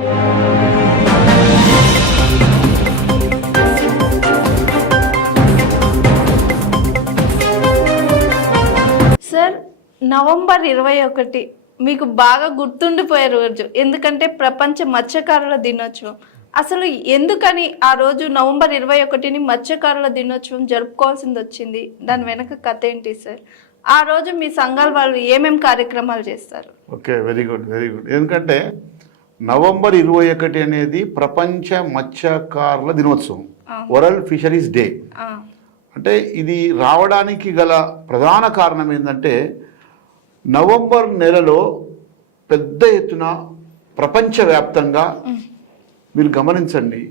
Sir, November 21 మీకు బాగా గుర్తుండిపోయే రోజు, ఎందుకంటే ప్రపంచ మత్స్యకారుల దినోత్సవం. అసలు ఎందుకని ఆ రోజు నవంబర్ 21ని మత్స్యకారుల దినోత్సవం జరుపుకోవాల్సింది వచ్చింది? దాని వెనక కథ ఏంటి సార్? ఆ రోజు మీ సంఘాల వాళ్ళు ఏమేం కార్యక్రమాలు చేస్తారు? Okay, very good, very good. ఎందుకంటే నవంబర్ 21 అనేది ప్రపంచ మత్స్యకారుల దినోత్సవం, వరల్డ్ ఫిషరీస్ డే. అంటే ఇది రావడానికి గల ప్రధాన కారణం ఏంటంటే, నవంబర్ నెలలో పెద్ద ఎత్తున ప్రపంచవ్యాప్తంగా మీరు గమనించండి,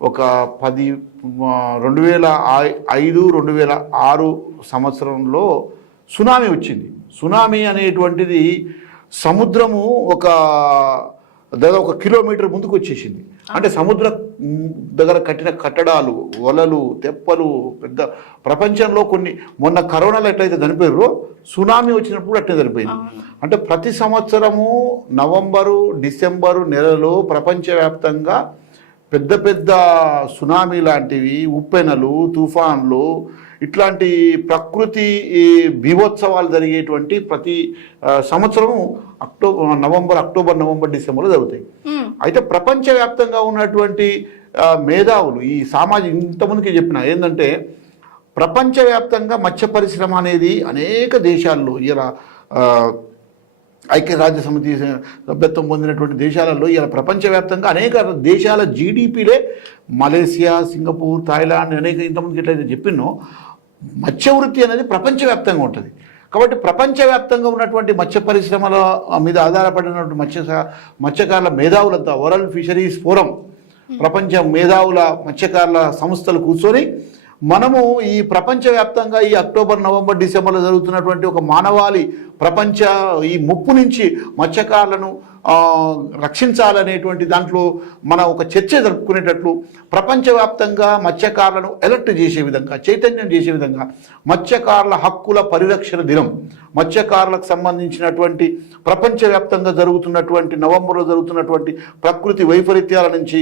ఒక 2005-2006 సంవత్సరంలో సునామీ వచ్చింది. సునామీ అనేటువంటిది సముద్రము దాదాపు 1 కిలోమీటర్ ముందుకు వచ్చేసింది. అంటే సముద్ర దగ్గర కట్టిన కట్టడాలు, వలలు, తెప్పలు, పెద్ద ప్రపంచంలో కొన్ని, మొన్న కరోనాలో ఎట్లయితే చనిపోయారో సునామీ వచ్చినప్పుడు అట్లే చనిపోయింది. అంటే ప్రతి సంవత్సరము నవంబరు, డిసెంబరు నెలలో ప్రపంచవ్యాప్తంగా పెద్ద పెద్ద సునామీ లాంటివి, ఉప్పెనలు, తుఫాన్లు, ఇట్లాంటి ప్రకృతి బీభోత్సవాలు జరిగేటువంటి ప్రతి సంవత్సరము అక్టోబర్, నవంబర్, డిసెంబర్లో జరుగుతాయి. అయితే ప్రపంచవ్యాప్తంగా ఉన్నటువంటి మేధావులు, ఈ ఇంతమందికి చెప్పిన ఏంటంటే, ప్రపంచవ్యాప్తంగా మత్స్య పరిశ్రమ అనేది అనేక దేశాల్లో, ఇలా ఐక్యరాజ్య సమితి సభ్యత్వం పొందినటువంటి దేశాలలో ఇలా ప్రపంచవ్యాప్తంగా అనేక దేశాల జీడిపిలే, మలేసియా, సింగపూర్, థాయిలాండ్, అనేక ఇంతమందికి ఎట్లయితే చెప్పినో, మత్స్య వృత్తి అనేది ప్రపంచవ్యాప్తంగా ఉంటుంది. కాబట్టి ప్రపంచవ్యాప్తంగా ఉన్నటువంటి మత్స్య పరిశ్రమల మీద ఆధారపడినటువంటి మత్స్యకారుల మేధావులంతా వరల్డ్ ఫిషరీస్ ఫోరం, ప్రపంచ మేధావుల మత్స్యకారుల సంస్థలు కూర్చొని మనము ఈ ప్రపంచవ్యాప్తంగా ఈ అక్టోబర్, నవంబర్, డిసెంబర్లో జరుగుతున్నటువంటి ఒక మానవాళి ప్రపంచ ఈ ముప్పు నుంచి మత్స్యకారులను రక్షించాలనేటువంటి దాంట్లో మన ఒక చర్చ జరుపుకునేటట్లు, ప్రపంచవ్యాప్తంగా మత్స్యకారులను అలర్ట్ చేసే విధంగా, చైతన్యం చేసే విధంగా మత్స్యకారుల హక్కుల పరిరక్షణ దినం, మత్స్యకారులకు సంబంధించినటువంటి ప్రపంచవ్యాప్తంగా జరుగుతున్నటువంటి నవంబర్లో జరుగుతున్నటువంటి ప్రకృతి వైపరీత్యాల నుంచి,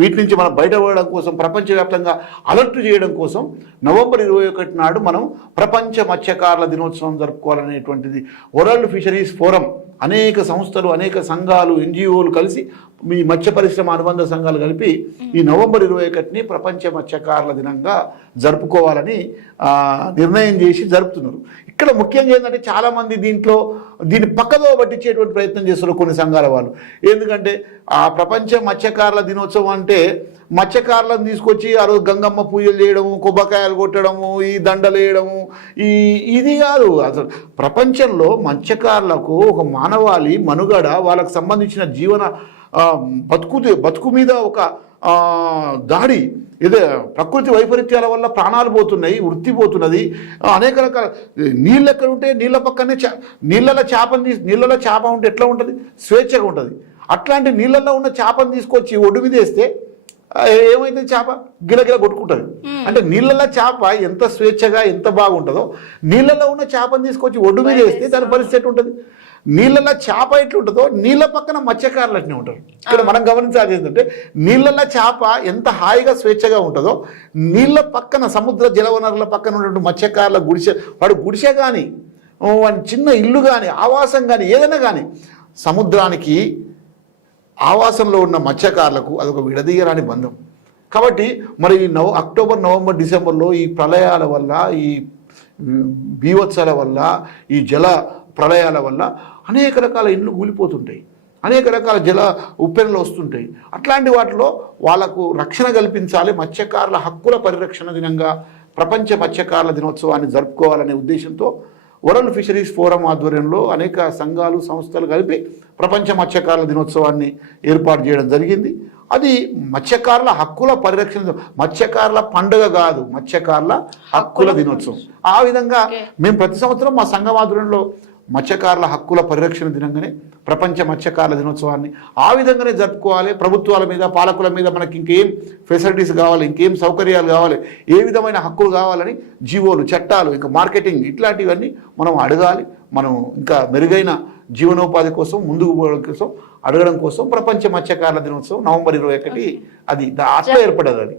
వీటి నుంచి మనం బయటపడడం కోసం, ప్రపంచవ్యాప్తంగా అలర్ట్ చేయడం కోసం నవంబర్ 21 నాడు మనం ప్రపంచ మత్స్యకారుల దినోత్సవం జరుపుకోవాలనేటువంటిది వరల్డ్ ఫిషరీస్ ఫోరం, అనేక సంస్థలు, అనేక సంఘాలు, ఎన్జిఓలు కలిసి, మీ మత్స్య పరిశ్రమ అనుబంధ సంఘాలు కలిపి ఈ నవంబర్ 21ని ప్రపంచ మత్స్యకారుల దినంగా జరుపుకోవాలని నిర్ణయం చేసి జరుపుతున్నారు. ఇక్కడ ముఖ్యంగా ఏంటంటే, చాలామంది దీన్ని పక్కదో పట్టించేటువంటి ప్రయత్నం చేస్తున్నారు కొన్ని సంఘాల వాళ్ళు. ఎందుకంటే ఆ ప్రపంచ మత్స్యకారుల దినోత్సవం అంటే మత్స్యకారులను తీసుకొచ్చి ఆ రోజు గంగమ్మ పూజలు చేయడము, కొబ్బరికాయలు కొట్టడము, ఈ దండలు వేయడము, ఇది కాదు. అసలు ప్రపంచంలో మత్స్యకారులకు ఒక మానవాళి మనుగడ, వాళ్ళకు సంబంధించిన జీవన బతుకు మీద ఒక దాడి, ఇదే ప్రకృతి వైపరీత్యాల వల్ల ప్రాణాలు పోతున్నాయి, వృత్తి పోతున్నది, అనేక రకాల నీళ్ళు ఎక్కడ ఉంటే నీళ్ళ పక్కనే నీళ్ళలో చేప ఉంటే ఎట్లా ఉంటుంది? స్వేచ్ఛగా ఉంటుంది. అట్లాంటి నీళ్ళల్లో ఉన్న చేపను తీసుకొచ్చి ఒడ్డు మీద వేస్తే ఏమైతే చేప గిలగిల కొట్టుకుంటుంది. అంటే నీళ్ళల్లో చేప ఎంత స్వేచ్ఛగా, ఎంత బాగుంటుందో, నీళ్ళల్లో ఉన్న చేపను తీసుకొచ్చి ఒడ్డు మీద వేస్తే దాని పరిస్థితి ఉంటుంది. నీళ్ళల్లో చేప ఎట్లుంటుందో నీళ్ళ పక్కన మత్స్యకారులు అట్నే ఉంటారు. ఇక్కడ మనం గమనించాలి ఏంటంటే, నీళ్ళల్లో చేప ఎంత హాయిగా స్వేచ్ఛగా ఉంటుందో, నీళ్ళ పక్కన సముద్ర జలవనరుల పక్కన ఉన్నటువంటి మత్స్యకారుల గుడిసె కానీ, వాడి చిన్న ఇల్లు కానీ, ఆవాసం కానీ, ఏదైనా కానీ, సముద్రానికి ఆవాసంలో ఉన్న మత్స్యకారులకు అదొక విడదీయరాని బంధం. కాబట్టి మరి అక్టోబర్, నవంబర్, డిసెంబర్లో ఈ ప్రళయాల వల్ల, ఈ బీభత్సాల వల్ల, ఈ జల ప్రళయాల వల్ల అనేక రకాల ఇండ్లు కూలిపోతుంటాయి, అనేక రకాల జల ఉప్పెనలు వస్తుంటాయి. అట్లాంటి వాటిలో వాళ్లకు రక్షణ కల్పించాలి. మత్స్యకారుల హక్కుల పరిరక్షణ దినంగా ప్రపంచ మత్స్యకారుల దినోత్సవాన్ని జరుపుకోవాలనే ఉద్దేశంతో వరల్డ్ ఫిషరీస్ ఫోరం ఆధ్వర్యంలో అనేక సంఘాలు, సంస్థలు కలిపి ప్రపంచ మత్స్యకారుల దినోత్సవాన్ని ఏర్పాటు చేయడం జరిగింది. అది మత్స్యకారుల హక్కుల పరిరక్షణ, మత్స్యకారుల పండుగ కాదు, మత్స్యకారుల హక్కుల దినోత్సవం. ఆ విధంగా మేము ప్రతి సంవత్సరం మా సంఘం ఆధ్వర్యంలో మత్స్యకారుల హక్కుల పరిరక్షణ దినంగానే ప్రపంచ మత్స్యకారుల దినోత్సవాన్ని ఆ విధంగానే జరుపుకోవాలి. ప్రభుత్వాల మీద, పాలకుల మీద మనకి ఇంకేం ఫెసిలిటీస్ కావాలి, ఇంకేం సౌకర్యాలు కావాలి, ఏ విధమైన హక్కులు కావాలని జీవోలు, చట్టాలు, ఇంకా మార్కెటింగ్, ఇట్లాంటివన్నీ మనం అడగాలి. మనం ఇంకా మెరుగైన జీవనోపాధి కోసం ముందుకు పోవడం కోసం అడగడం కోసం ప్రపంచ మత్స్యకారుల దినోత్సవం నవంబర్ 21 అది అట్లా ఏర్పడదు అది.